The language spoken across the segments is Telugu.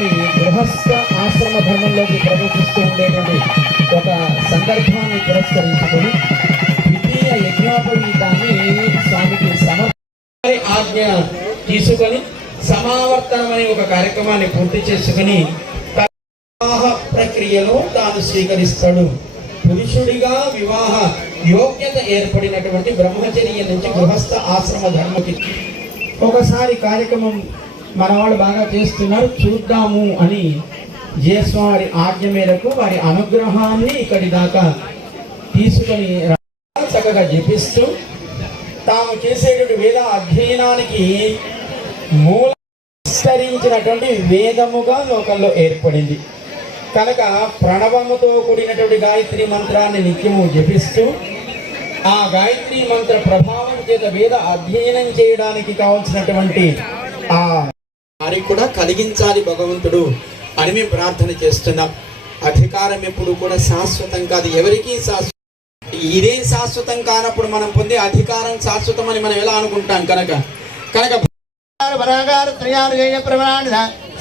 స్వామి గృహస్థ ఆశ్రమ ధర్మంలోకి ప్రవేశిస్తూ ఉండేటువంటి ఒక సందర్భాన్ని పురస్కరించుకొని ద్వితీయ యజ్ఞోపవీతాన్ని స్వామికి సమర్పణ ఆజ్ఞ తీసుకొని సమావర్తనం అనే ఒక కార్యక్రమాన్ని పూర్తి చేసుకుని వివాహ ప్రక్రియలో తాను స్వీకరిస్తాడు. పురుషుడిగా వివాహ యోగ్యత ఏర్పడినటువంటి బ్రహ్మచర్య నుంచి గృహస్థ ఆశ్రమ ధర్మకి ఒకసారి కార్యక్రమం మన వాళ్ళు బాగా చేస్తున్నారు, చూద్దాము అని జయస్వామి ఆజ్ఞ మేరకు వారి అనుగ్రహాన్ని ఇక్కడి దాకా తీసుకొని చక్కగా జపిస్తూ తాము చేసేటువంటి వేద అధ్యయనానికి మూల విస్తరించినటువంటి వేదముగా లోకంలో ఏర్పడింది కనుక ప్రణవముతో కూడినటువంటి గాయత్రి మంత్రాన్ని నిత్యము జపిస్తూ ఆ గాయత్రి మంత్ర ప్రభావం చేత వేద అధ్యయనం చేయడానికి కావాల్సినటువంటి ఆ వారికి కూడా కలిగించాలి భగవంతుడు అని మేము ప్రార్థన చేస్తున్నాం. అధికారం ఎప్పుడు కూడా శాశ్వతం కాదు, ఎవరికీ శాశ్వతం. ఇదే శాశ్వతం కానప్పుడు మనం పొందే అధికారం శాశ్వతం అని మనం ఎలా అనుకుంటాం? కనుక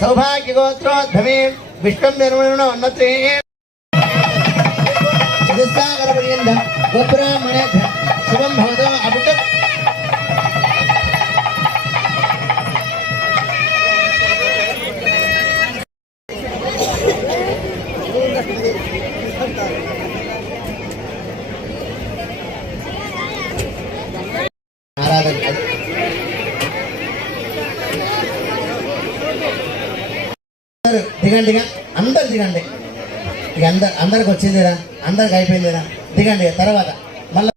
సౌభాగ్య గోత్రోద్భవే విష్ణు నిర్వహణ ఉన్నతే గోబ్రాహ్మణే శుభం భవతో అభిట దిగండి, అందరు దిగండి. ఇక అందరికి వచ్చిందిరా, అందరికి అయిపోయిందిరా, దిగండి. తర్వాత మళ్ళీ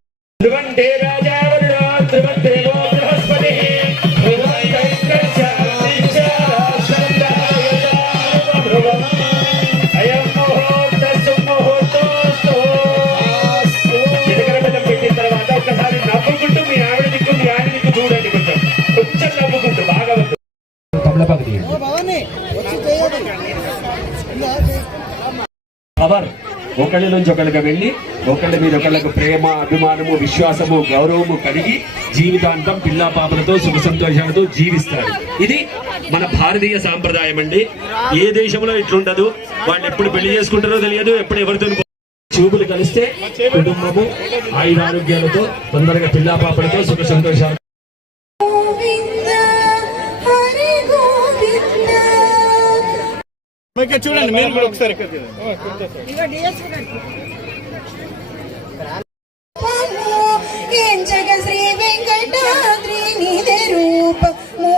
పెట్టిన తర్వాత ఒకసారి నవ్వుకుంటూ మీ ఆవిడ దిక్కు మీ ఆయన దిక్కు చూడండి, కొంచెం నవ్వుకుంటూ బాగా పవర్ ఒకళ్ళ నుంచి ఒకళ్ళకి వెళ్ళి ఒకళ్ళ మీద ఒకళ్ళకు ప్రేమ, అభిమానము, విశ్వాసము, గౌరవము కలిగి జీవితాంతం పిల్లా పాపలతో సుఖ సంతోషాలతో జీవిస్తారు. ఇది మన భారతీయ సాంప్రదాయం అండి. ఏ దేశంలో ఇట్లుండదు. వాళ్ళు ఎప్పుడు పెళ్లి చేసుకుంటారో తెలియదు, ఎప్పుడు ఎవరితో చూపులు కలిస్తే కుటుంబము ఆయురారోగ్యాలతో తొందరగా పిల్లా పాపలతో సుఖ సంతోషాలు. చూడండి మీరు కూడా ఒకసారి శ్రీ వెంకటాద్రి రూపము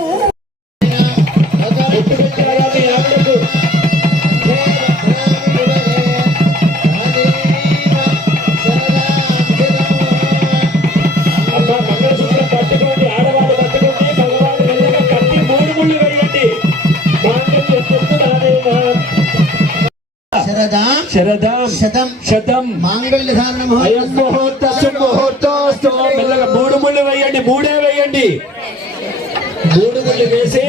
మంగళసూత్రం పట్టుకోండి, ఆడవాళ్ళు పట్టుకోండి, భగవాన్ వెళ్ళగా కత్తి 3 ముళ్ళు వేయండి. శతం మెల్లగా 3 ముళ్ళు వేయండి, 3 వేయండి. 3 ముళ్ళు వేసి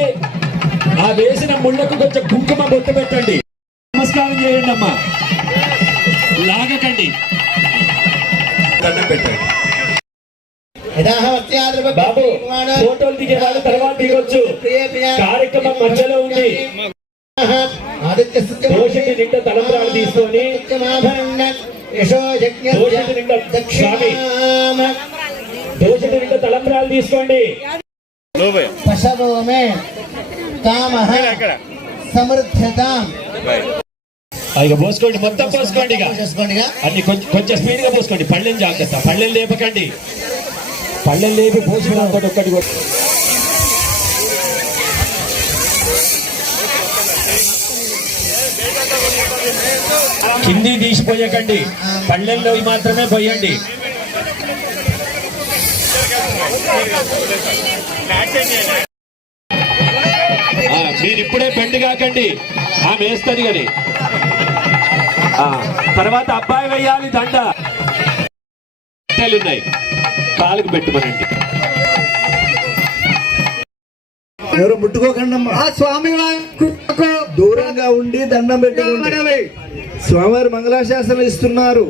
ఆ వేసిన ముళ్ళకు కొంచెం కుంకుమ బొట్టు పెట్టండి. నమస్కారం చేయండి అమ్మా, లాగకండి, దండం పెట్టండి. బాబు ఫోటోలు దిగే వాళ్ళు తర్వాత దిగొచ్చు, కార్యక్రమం మధ్యలో ఉంది. దోషటి నిండా తలంబ్రాలు తీసుకొని దోషటి నిండా తలంబ్రాలు తీసుకోండి. ఇక పోసుకోండి, మొత్తం పోసుకోండి. ఇక అన్ని కొంచెం స్పీడ్ గా పోసుకోండి. పళ్ళెం జాగ్రత్త, పళ్ళెం లేపకండి. పళ్ళెం లేపి పోసుకున్నాం ఒక్కటి కూడా. కింది తీసిపోయకండి, పళ్ళెల్లో మాత్రమే పోయండి. మీరు ఇప్పుడే బెండ్ కాకండి, ఆమె వేస్తుంది కానీ. తర్వాత అబ్బాయి వేయాలి దండ. ఉన్నాయి, కాలుకు పెట్టుకోనండి. ఎవరు ముట్టుకోకండి. స్వామి దూరంగా ఉండి దండం పెట్టుకోండి. స్వామివారి మంగళాశాసనం ఇస్తున్నారు.